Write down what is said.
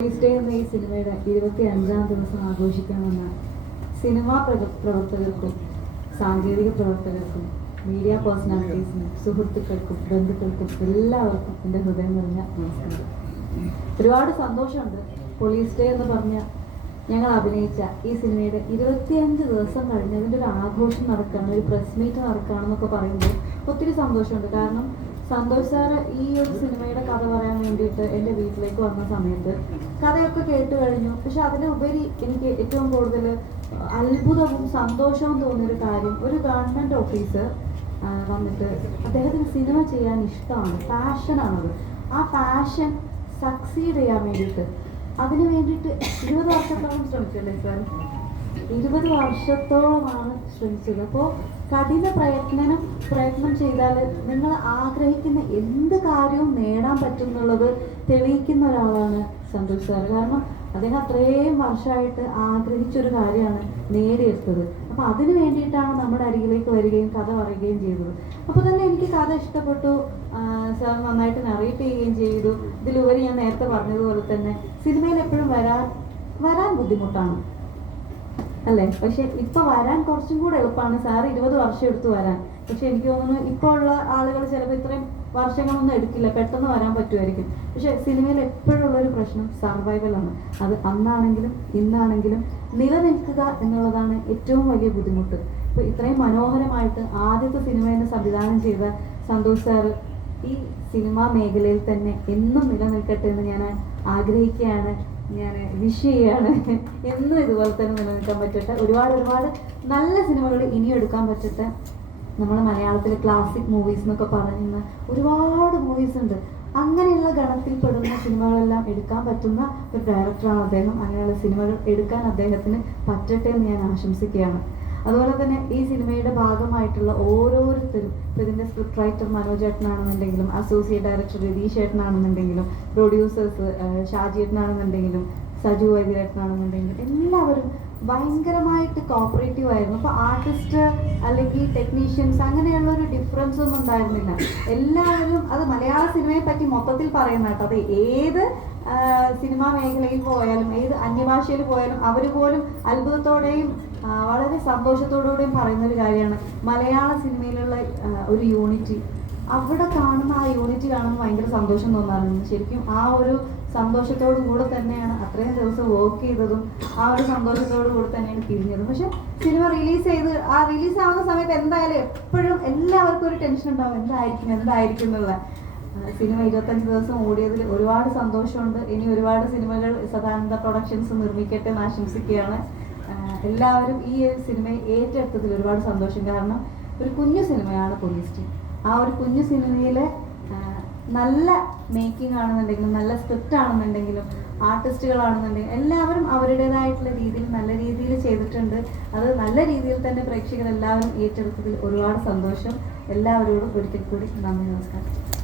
എന്ന ഈ സിനിമയുടെ ഇരുപത്തി അഞ്ചാം ദിവസം ആഘോഷിക്കാമെന്ന സിനിമാ പ്രവ- പ്രവർത്തകർക്കും സാങ്കേതിക പ്രവർത്തകർക്കും മീഡിയ പേഴ്സണാലിറ്റീസിനും സുഹൃത്തുക്കൾക്കും ബന്ധുക്കൾക്കും എല്ലാവർക്കും എന്റെ ഹൃദയം നിറഞ്ഞ നമസ്കാരം. ഒരുപാട് സന്തോഷമുണ്ട്. പോലീസ് ഡേ എന്ന് പറഞ്ഞ ഞങ്ങൾ അഭിനയിച്ച ഈ സിനിമയുടെ ഇരുപത്തിയഞ്ച് ദിവസം കഴിഞ്ഞ് അതിന്റെ ഒരു ആഘോഷം നടക്കുകയാണ് ഒരു പ്രസ് മീറ്റ് നടക്കുകയാണെന്നൊക്കെ പറയുമ്പോൾ ഒത്തിരി സന്തോഷമുണ്ട്. കാരണം സന്തോഷ് സാറ് ഈ ഒരു സിനിമയുടെ കഥ പറയാൻ വേണ്ടിയിട്ട് എന്റെ വീട്ടിലേക്ക് വന്ന സമയത്ത് കഥയൊക്കെ കേട്ട് കഴിഞ്ഞു. പക്ഷെ അതിലുപരി എനിക്ക് ഏറ്റവും കൂടുതൽ അത്ഭുതവും സന്തോഷവും തോന്നിയൊരു കാര്യം ഒരു ഗവൺമെന്റ് ഓഫീസർ വന്നിട്ട് അദ്ദേഹത്തിന് സിനിമ ചെയ്യാൻ ഇഷ്ടമാണ് പാഷനാണത്. ആ പാഷൻ സക്സീഡ് ചെയ്യാൻ വേണ്ടിയിട്ട് അതിനു വേണ്ടിയിട്ട് ഇരുപത് വർഷത്തോളം ശ്രമിച്ചല്ലേ സാർ? ഇരുപത് വർഷത്തോളമാണ് ശ്രമിച്ചത്. അപ്പോൾ കഠിന പ്രയത്നം പ്രയത്നം ചെയ്താൽ നിങ്ങൾ ആഗ്രഹിക്കുന്ന എന്ത് കാര്യവും നേടാൻ പറ്റും എന്നുള്ളത് തെളിയിക്കുന്ന ഒരാളാണ് സന്തോഷ് സാർ കാരണം അദ്ദേഹം അത്രയും വർഷമായിട്ട് ആഗ്രഹിച്ചൊരു കാര്യമാണ് നേടിയെടുത്തത്. അപ്പം അതിന് വേണ്ടിയിട്ടാണ് നമ്മുടെ അരികിലേക്ക് വരികയും കഥ പറയുകയും ചെയ്തത്. അപ്പോൾ തന്നെ എനിക്ക് കഥ ഇഷ്ടപ്പെട്ടു. സാർ നന്നായിട്ട് നറേറ്റ് ചെയ്യുകയും ചെയ്തു. ഇതിലുപരി ഞാൻ നേരത്തെ പറഞ്ഞതുപോലെ തന്നെ സിനിമയിൽ എപ്പോഴും വരാൻ വരാൻ ബുദ്ധിമുട്ടാണ്. അല്ലേ? പക്ഷെ ഇപ്പൊ വരാൻ കുറച്ചും കൂടെ എളുപ്പമാണ്. സാർ ഇരുപത് വർഷം എടുത്തു വരാൻ. പക്ഷെ എനിക്ക് തോന്നുന്നു ഇപ്പോൾ ഉള്ള ആളുകൾ ചിലപ്പോൾ ഇത്രയും വർഷങ്ങളൊന്നും എടുക്കില്ല. പെട്ടെന്ന് വരാൻ പറ്റുമായിരിക്കും. പക്ഷെ സിനിമയിൽ എപ്പോഴും ഉള്ള ഒരു പ്രശ്നം സർവൈവൽ ആണ്. അത് അന്നാണെങ്കിലും ഇന്നാണെങ്കിലും നിലനിൽക്കുക എന്നുള്ളതാണ് ഏറ്റവും വലിയ ബുദ്ധിമുട്ട്. ഇപ്പൊ ഇത്രയും മനോഹരമായിട്ട് ആദ്യത്തെ സിനിമേനെ സംവിധാനം ചെയ്ത സന്തോഷ് സാറ് ഈ സിനിമാ മേഖലയിൽ തന്നെ എന്നും നിലനിൽക്കട്ടെ എന്ന് ഞാൻ ആഗ്രഹിക്കുകയാണ്. ഞാൻ വിഷ് ചെയ്യാണ്. എന്നും ഇതുപോലെ തന്നെ നിലനിൽക്കാൻ പറ്റട്ടെ. ഒരുപാട് ഒരുപാട് നല്ല സിനിമകൾ ഇനിയും എടുക്കാൻ പറ്റട്ടെ. നമ്മൾ മലയാളത്തിലെ ക്ലാസിക് മൂവീസ് എന്നൊക്കെ പറയുന്ന ഒരുപാട് മൂവീസ് ഉണ്ട്. അങ്ങനെയുള്ള ഗണത്തിൽപ്പെടുന്ന സിനിമകളെല്ലാം എടുക്കാൻ പറ്റുന്ന ഒരു ഡയറക്ടറാണ് അദ്ദേഹം. അങ്ങനെയുള്ള സിനിമകൾ എടുക്കാൻ അദ്ദേഹത്തിന് പറ്റട്ടെ എന്ന് ഞാൻ ആശംസിക്കുകയാണ്. അതുപോലെ തന്നെ ഈ സിനിമയുടെ ഭാഗമായിട്ടുള്ള ഓരോരുത്തരും ഇതിന്റെ സ്ക്രിപ്റ്റ് റൈറ്റർ മനോജ് ഏട്ടനാണെന്നുണ്ടെങ്കിലും അസോസിയേറ്റ് ഡയറക്ടർ രതീഷ് ഏട്ടനാണെന്നുണ്ടെങ്കിലും പ്രൊഡ്യൂസേഴ്സ് ഷാജി ഏട്ടനാണെന്നുണ്ടെങ്കിലും സജു വൈദ്യരേട്ടനാണെന്നുണ്ടെങ്കിലും എല്ലാവരും ഭയങ്കരമായിട്ട് കോപ്പറേറ്റീവ് ആയിരുന്നു. അപ്പൊ ആർട്ടിസ്റ്റ് അല്ലെങ്കിൽ ടെക്നീഷ്യൻസ് അങ്ങനെയുള്ള ഒരു ഡിഫറൻസ് ഒന്നും ഉണ്ടായിരുന്നില്ല. എല്ലാവരും അത് മലയാള സിനിമയെ പറ്റി മൊത്തത്തിൽ പറയുന്ന കേട്ടോ. അത് ഏത് സിനിമാ മേഖലയിൽ പോയാലും ഏത് അന്യഭാഷയിൽ പോയാലും അവർ പോലും അത്ഭുതത്തോടെയും വളരെ സന്തോഷത്തോടുകൂടെയും പറയുന്ന ഒരു കാര്യമാണ്. മലയാള സിനിമയിലുള്ള ഒരു യൂണിറ്റി. അവിടെ കാണുന്ന ആ യൂണിറ്റി കാണുമ്പോൾ ഭയങ്കര സന്തോഷം തോന്നാറുണ്ട്. ശരിക്കും ആ ഒരു സന്തോഷത്തോടു കൂടെ തന്നെയാണ് അത്രയും ദിവസം വർക്ക് ചെയ്തതും ആ ഒരു സന്തോഷത്തോടു കൂടെ തന്നെയാണ് പിരിഞ്ഞതും പക്ഷെ സിനിമ റിലീസ് ചെയ്ത് ആ റിലീസ് ആവുന്ന സമയത്ത് എന്തായാലും എപ്പോഴും എല്ലാവർക്കും ഒരു ടെൻഷൻ ഉണ്ടാവും. എന്തായിരിക്കും എന്തായിരിക്കും എന്നുള്ള ആ, സിനിമ ഇരുപത്തഞ്ച് ദിവസം ഓടിയതിൽ ഒരുപാട് സന്തോഷമുണ്ട്. ഇനി ഒരുപാട് സിനിമകൾ സദാനന്ദ പ്രൊഡക്ഷൻസ് നിർമ്മിക്കട്ടെ എന്ന് ആശംസിക്കുകയാണ്. എല്ലാവരും ഈ സിനിമയിൽ സിനിമയെ ഏറ്റെടുത്തതിൽ ഒരുപാട് സന്തോഷം. കാരണം ഒരു കുഞ്ഞു സിനിമയാണ് പോലീസ് ആ ഒരു കുഞ്ഞു സിനിമയിലെ നല്ല മേക്കിംഗ് ആണെന്നുണ്ടെങ്കിലും നല്ല സ്ക്രിപ്റ്റ് ആണെന്നുണ്ടെങ്കിലും ആർട്ടിസ്റ്റുകളാണെന്നുണ്ടെങ്കിലും എല്ലാവരും അവരുടേതായിട്ടുള്ള രീതിയിൽ നല്ല രീതിയിൽ ചെയ്തിട്ടുണ്ട്. അത് നല്ല രീതിയിൽ തന്നെ പ്രേക്ഷകരെല്ലാവരും ഏറ്റെടുത്തതിൽ ഒരുപാട് സന്തോഷം. എല്ലാവരോടും ഒരിക്കൽ കൂടി നന്ദി നമസ്കാരം.